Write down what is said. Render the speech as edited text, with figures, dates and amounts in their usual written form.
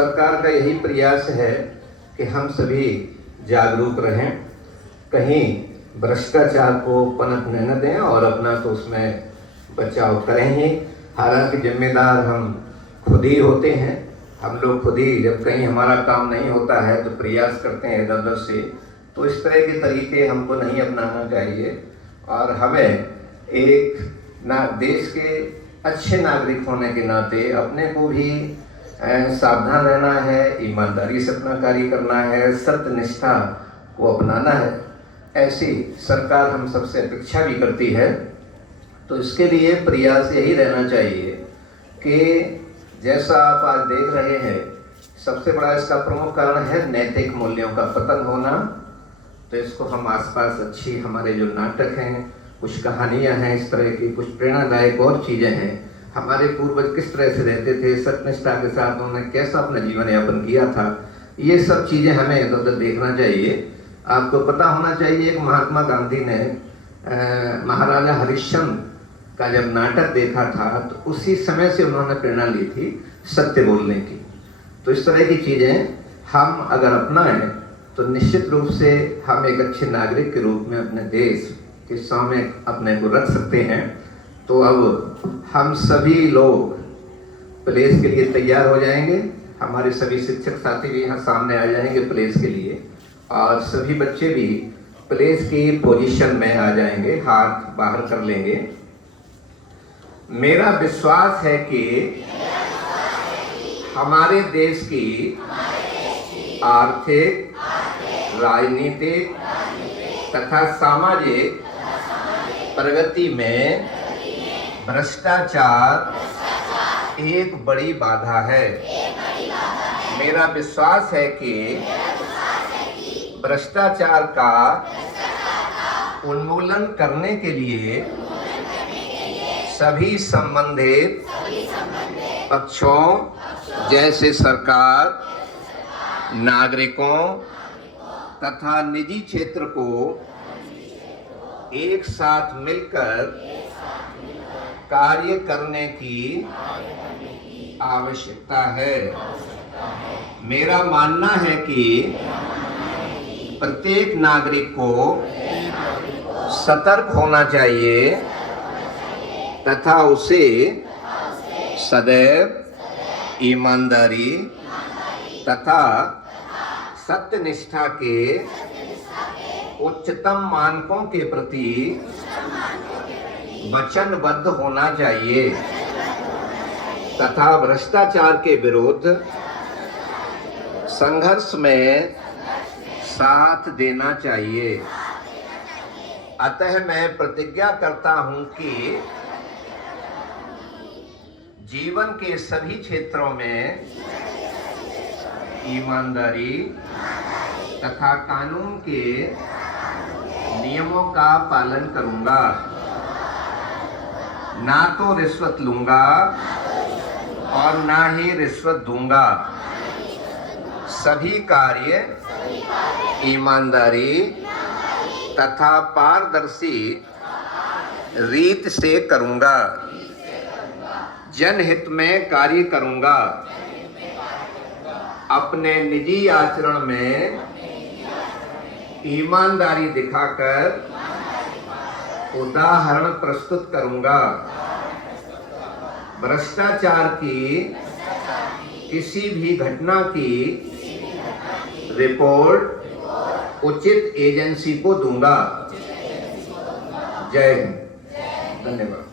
सरकार का यही प्रयास है कि हम सभी जागरूक रहें, कहीं भ्रष्टाचार को पनपने न दें और अपना तो उसमें बचाव करें ही। हालांकि जिम्मेदार हम खुद ही होते हैं। हम लोग खुद ही जब कहीं हमारा काम नहीं होता है तो प्रयास करते हैं इधर उधर से, तो इस तरह के तरीके हमको नहीं अपनाना चाहिए और हमें एक देश के अच्छे नागरिक होने के नाते अपने को भी सावधान रहना है, ईमानदारी से अपना कार्य करना है, सत्यनिष्ठा को अपनाना है। ऐसी सरकार हम सबसे अपेक्षा भी करती है। तो इसके लिए प्रयास यही रहना चाहिए कि जैसा आप आज देख रहे हैं, सबसे बड़ा इसका प्रमुख कारण है नैतिक मूल्यों का पतन होना। तो इसको हम आसपास अच्छी हमारे जो नाटक हैं, कुछ कहानियां हैं इस तरह की, कुछ प्रेरणादायक और चीज़ें हैं। हमारे पूर्वज किस तरह से रहते थे, सत्यनिष्ठा के साथ उन्होंने कैसा अपना जीवन यापन किया था, ये सब चीज़ें हमें इधर उधर देखना चाहिए। आपको पता होना चाहिए, एक महात्मा गांधी ने महाराजा हरिश्चंद्र का जब नाटक देखा था तो उसी समय से उन्होंने प्रेरणा ली थी सत्य बोलने की। तो इस तरह की चीज़ें हम अगर अपनाएं तो निश्चित रूप से हम एक अच्छे नागरिक के रूप में अपने देश के सामने अपने को रख सकते हैं। तो अब हम सभी लोग प्लेस के लिए तैयार हो जाएंगे। हमारे सभी शिक्षक साथी भी यहाँ सामने आ जाएंगे प्लेस के लिए, और सभी बच्चे भी प्लेस की पोजीशन में आ जाएंगे, हाथ बाहर कर लेंगे। मेरा विश्वास है कि हमारे देश की आर्थिक, राजनीतिक तथा सामाजिक प्रगति में भ्रष्टाचार एक बड़ी बाधा है। मेरा विश्वास है कि भ्रष्टाचार का उन्मूलन करने के लिए सभी संबंधित पक्षों जैसे सरकार, नागरिकों तथा निजी क्षेत्र को एक साथ मिलकर कार्य करने की आवश्यकता है। मेरा मानना है कि प्रत्येक नागरिक को सतर्क होना चाहिए तथा उसे सदैव ईमानदारी तथा सत्यनिष्ठा के उच्चतम मानकों के प्रति वचनबद्ध होना चाहिए तथा भ्रष्टाचार के विरुद्ध संघर्ष में साथ देना चाहिए। अतः मैं प्रतिज्ञा करता हूं कि जीवन के सभी क्षेत्रों में ईमानदारी तथा कानून के नियमों का पालन करूंगा, ना तो रिश्वत लूंगा और ना ही रिश्वत दूंगा। सभी कार्य ईमानदारी तथा पारदर्शी रीत से करूंगा, जनहित में कार्य करूंगा। अपने निजी आचरण में ईमानदारी दिखाकर उदाहरण प्रस्तुत करूंगा। भ्रष्टाचार की किसी भी घटना की रिपोर्ट उचित एजेंसी को दूंगा। जय हिंद, धन्यवाद।